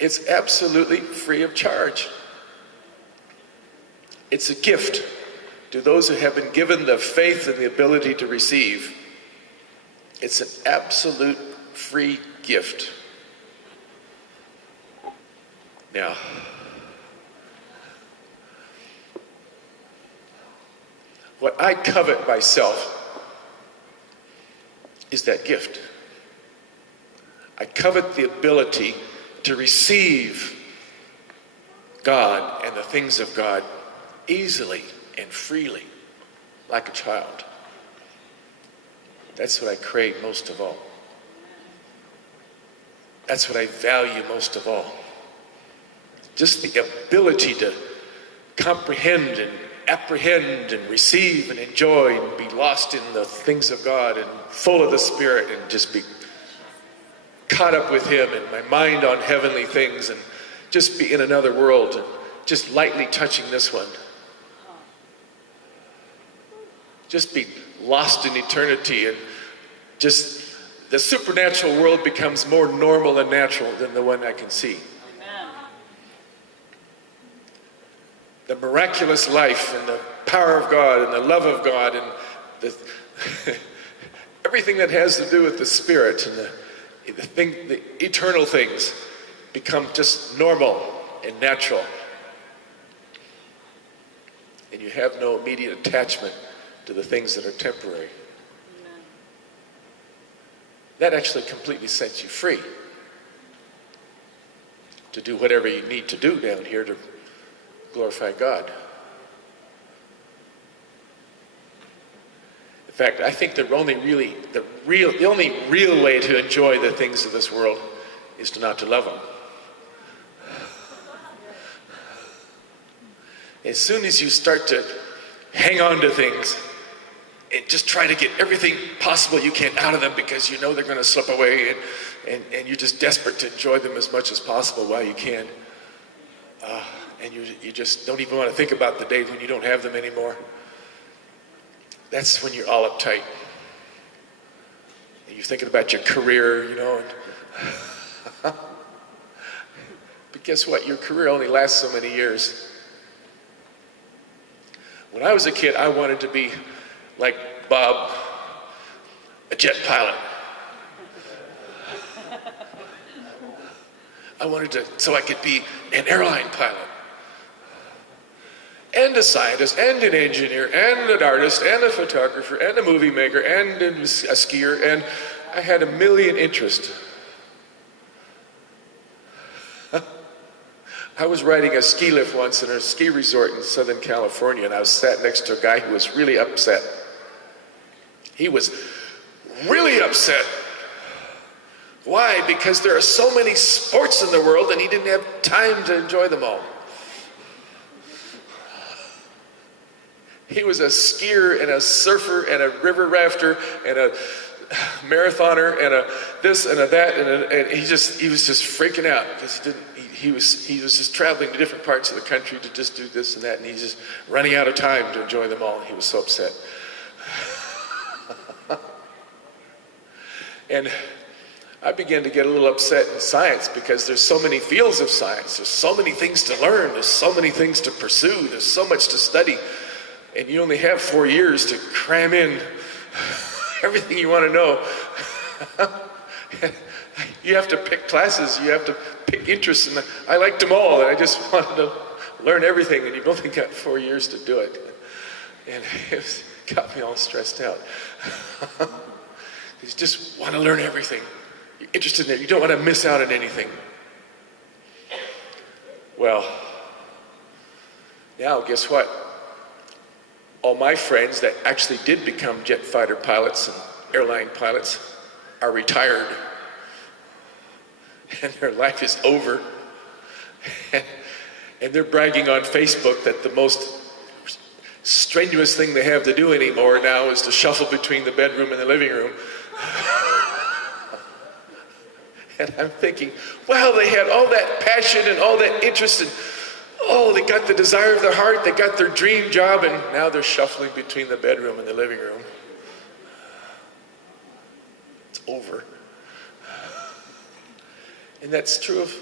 It's absolutely free of charge. It's a gift to those who have been given the faith and the ability to receive. It's an absolute free gift. Now, what I covet myself is that gift. I covet the ability to receive God and the things of God easily and freely, like a child. That's what I crave most of all. That's what I value most of all. Just the ability to comprehend and apprehend and receive and enjoy and be lost in the things of God and full of the Spirit and just be caught up with Him and my mind on heavenly things and just be in another world and just lightly touching this one. Just be lost in eternity, and just the supernatural world becomes more normal and natural than the one I can see. The miraculous life and the power of God and the love of God and the everything that has to do with the Spirit and the eternal things become just normal and natural. And you have no immediate attachment to the things that are temporary. That actually completely sets you free to do whatever you need to do down here to glorify God. In fact, I think the only real way to enjoy the things of this world is to not to love them. As soon as you start to hang on to things and just try to get everything possible you can out of them because you know they're going to slip away, and you're just desperate to enjoy them as much as possible while you can, and you just don't even want to think about the day when you don't have them anymore. That's when you're all uptight. And you're thinking about your career, you know. But guess what? Your career only lasts so many years. When I was a kid, I wanted to be like Bob, a jet pilot. I wanted to, so I could be an airline pilot, and a scientist, and an engineer, and an artist, and a photographer, and a movie maker, and a skier, and I had a million interests. I was riding a ski lift once in a ski resort in Southern California, and I was sat next to a guy who was really upset. He was really upset. Why? Because there are so many sports in the world and he didn't have time to enjoy them all. He was a skier and a surfer and a river rafter and a marathoner and a this and a that and he was just freaking out because he was just traveling to different parts of the country to just do this and that, and he's just running out of time to enjoy them all. He was so upset. And I began to get a little upset in science because there's so many fields of science. There's so many things to learn. There's so many things to pursue. There's so much to study. And you only have 4 years to cram in everything you want to know. You have to pick classes. You have to pick interests. And I liked them all. And I just wanted to learn everything. And you've only got 4 years to do it. And it got me all stressed out. You just want to learn everything. You're interested in it. You don't want to miss out on anything. Well, now guess what? All my friends that actually did become jet fighter pilots and airline pilots are retired. And their life is over. And they're bragging on Facebook that the most strenuous thing they have to do anymore now is to shuffle between the bedroom and the living room. And I'm thinking, wow, they had all that passion and all that interest, and oh, they got the desire of their heart, they got their dream job, and now they're shuffling between the bedroom and the living room. It's over. And that's true of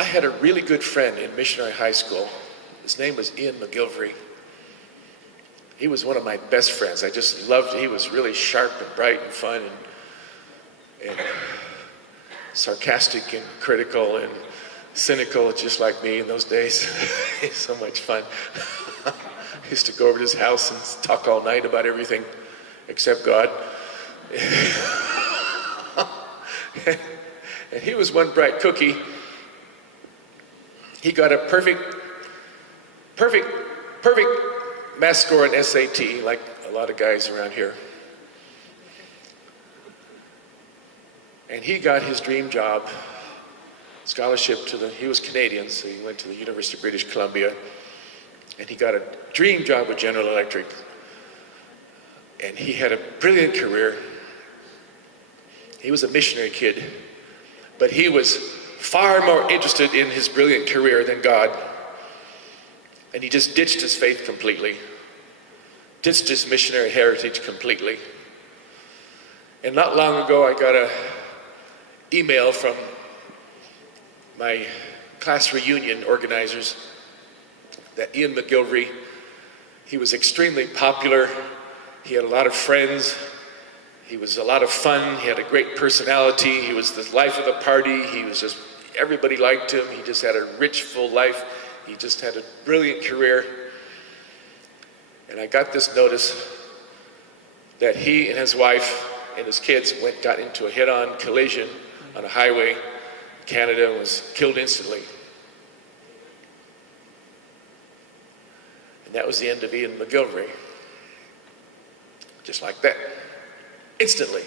I had a really good friend in missionary high school. His name was Ian McGilvery. He was one of my best friends. I just loved him. He was really sharp and bright and fun and sarcastic and critical and cynical, just like me in those days. He's so much fun. I used to go over to his house and talk all night about everything except God. And he was one bright cookie. He got a perfect math score in SAT, like a lot of guys around here. And he got his dream job, scholarship he was Canadian, so he went to the University of British Columbia, and he got a dream job with General Electric. And he had a brilliant career. He was a missionary kid, but he was far more interested in his brilliant career than God. And he just ditched his faith completely, ditched his missionary heritage completely. And not long ago, I got an email from my class reunion organizers that Ian McGilvery, he was extremely popular. He had a lot of friends. He was a lot of fun. He had a great personality. He was the life of the party. He was just, everybody liked him. He just had a rich, full life. He just had a brilliant career. And I got this notice that he and his wife and his kids got into a head-on collision on a highway in Canada and was killed instantly. And that was the end of Ian McGilvery. Just like that. Instantly.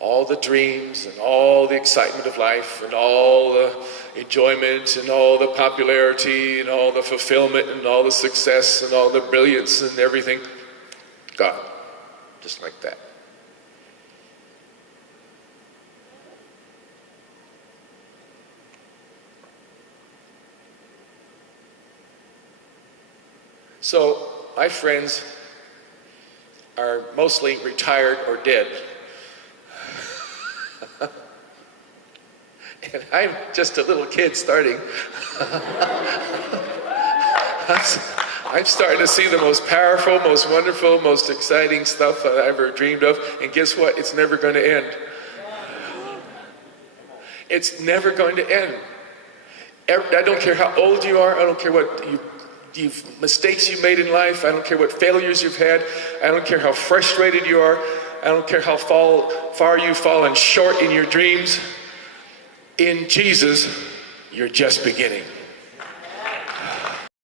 All the dreams and all the excitement of life and all the enjoyment and all the popularity and all the fulfillment and all the success and all the brilliance and everything, gone. Just like that. So, my friends are mostly retired or dead. And I'm just a little kid starting. I'm starting to see the most powerful, most wonderful, most exciting stuff that I ever dreamed of. And guess what? It's never going to end. It's never going to end. I don't care how old you are. I don't care what mistakes you made in life. I don't care what failures you've had. I don't care how frustrated you are. I don't care how far you've fallen short in your dreams. In Jesus, you're just beginning.